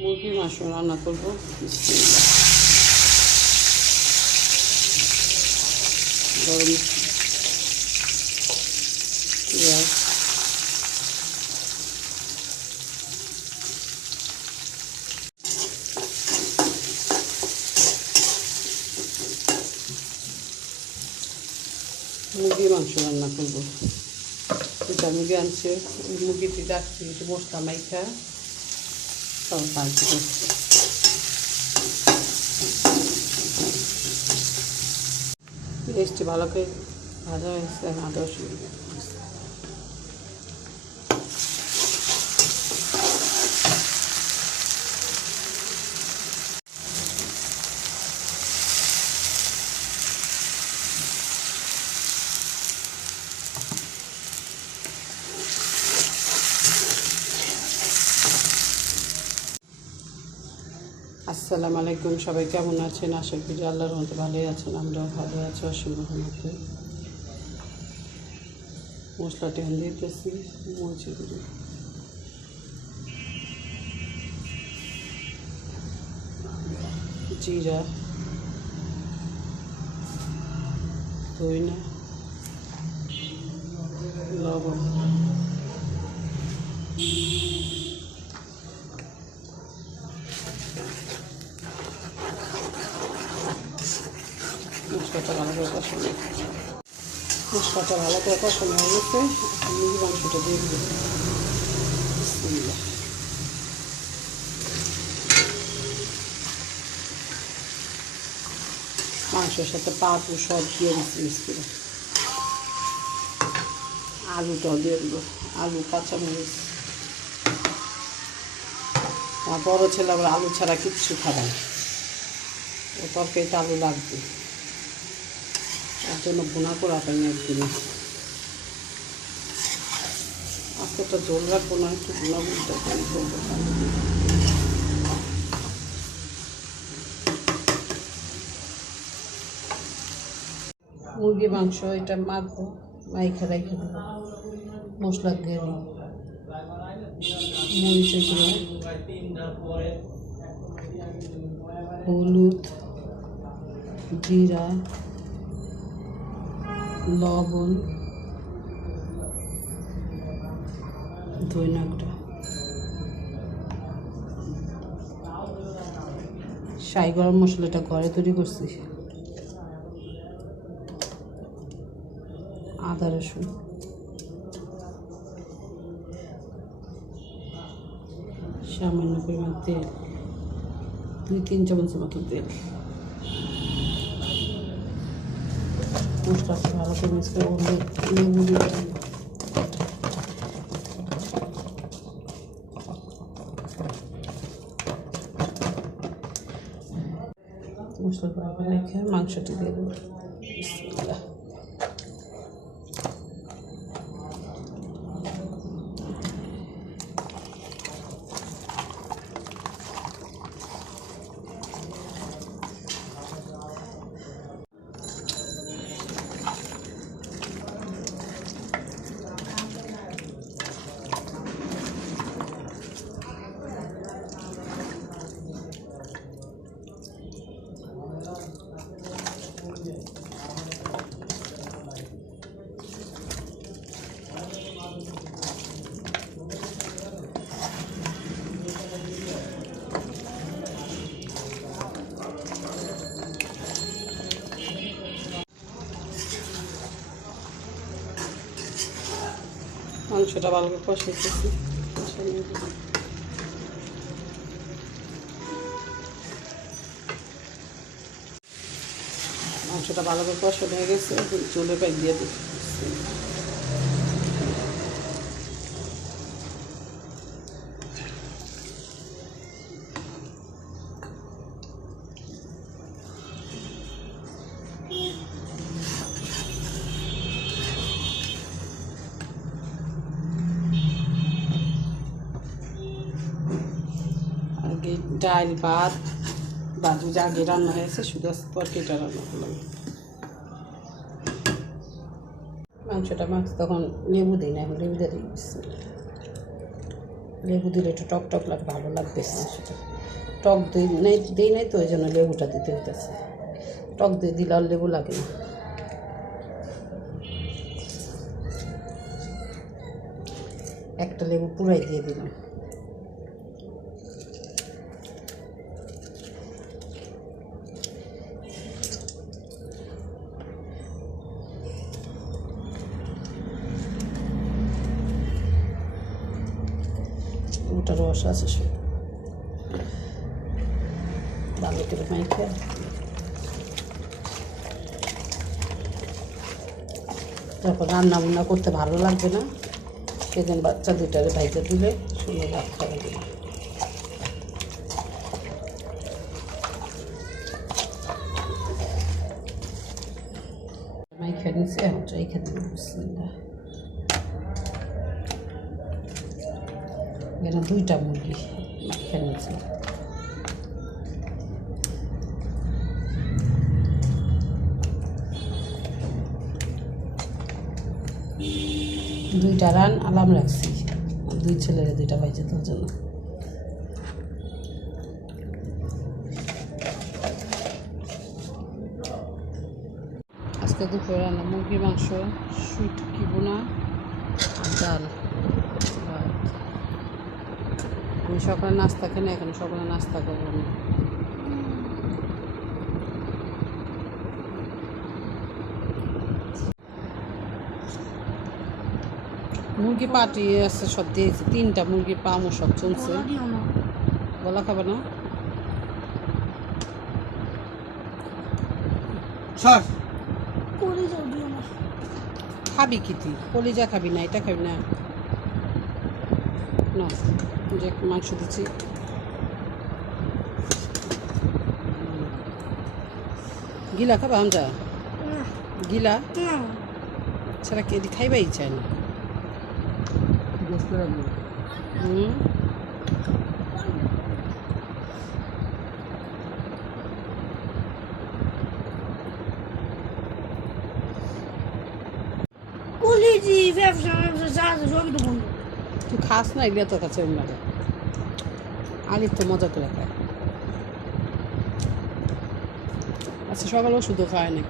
মুরগির মাংস রান্না করব। গরম মুরগির মাংস রান্না করব। দুটা মুরগি আনছে মুরগিটি রাখছি মশলা মাইখা। সব পাল্টে করছি পেঁয়াজটি ভালো করে ভাজা আসসালামু আলাইকুম, সবাই কেমন আছেন? আশা করি আল্লাহর মতো ভালোই আছেন, আমরাও ভালো আছি অসুবিধা মতো মশলাটি আমি দিতেছি, মরিচের গুঁড়ো। জিরা দইনা লবণ মশলাটা মশলাটা ভালো করে কষানো হয়ে গেছে মাংসটা দিয়ে মাংসের সাথে পাপু সব দিয়ে দিচ্ছি আলুটাও দিয়ে আলু কাঁচামরিচ আমার বড় ছেলে আলু ছাড়া কিচ্ছু খাবে না। ও তরকারিতে আলু লাগবে। জন্য ভুনা করা পাই না। একদিনে আজকে তো জল রাখব, না একটু ভুনা বুঝতে জলটা মুরগি মাংস, এটা মাখবো, মাইখা রেখে মশলা দিয়ে মরিচের গুঁড়ো হলুদ, জিরা। লবণ দইনাকটা শাহি গরম মশলাটা ঘরে তৈরি করছি। আদা, রসুন। সামান্য পরিমাণ তেল দুই তিন চামচ মতো তেল। মশলাটা ভালো করে মিক্স করে লেবু রেখে মাংসটি দিয়ে দেবো মাংসটা ভালো করে কষাইতেছি। মাংসটা ভালো করে হয়ে গেছে চলে পাই দিয়ে দিচ্ছি ডাল, ভাত বাজু যে আগে রান্না হয়েছে, শুধু তরকারিটা রান্না করলাম। মাংসটা মাংস তখন লেবু দিই না লেবু দিয়ে দিই লেবু দিলে একটু টক টক লাগে, ভালো লাগবে মাংসটা। টক দই নেই, দিই নাই তো ওই জন্য লেবুটা দিতে হইতেছে। টক দই দিলে আর লেবু লাগে না। একটা লেবু পুরাই দিয়ে দিলাম। রস আছে মাইখে তারপর রান্না বান্না করতে ভালো লাগবে না। সেদিন বাচ্চা দুটারে ভাইতে দিলে সুন্দর খাওয়া দিলে মাইখে নিচ্ছে এখন দিল বিসমিল্লাহ। এখানে দুইটা মুরগি নিচ্ছে দুইটা রান আলাম রাখছি। দুই ছেলের দুইটা পাইছে তোর জন্য। আজকে দুপুরে রান্না মুরগির মাংস, সুইট কি বোনা ডাল ভাত। আমি সকালে নাস্তা খেয়ে না এখন সকালে নাস্তা করব না। মুরগি পাটি আছে সব দিয়েছি। তিনটা মুরগির পামও সব চলছে। বলা খাবে না। খাবি কি তুই? কলিজা খাবি না এটা খাবি না। না যে মাংস দিচ্ছি। গিলা খাবা আমজা গিলা? ছাড়া কে দি খাইবাই চায় না? ব্যবসা ব্যবসা যা সবই তো তুই খাস না, এগুলো তোর কাছে অন্য আগে তো মজা করে খায়। আচ্ছা সকালেও ওষুধও খায় না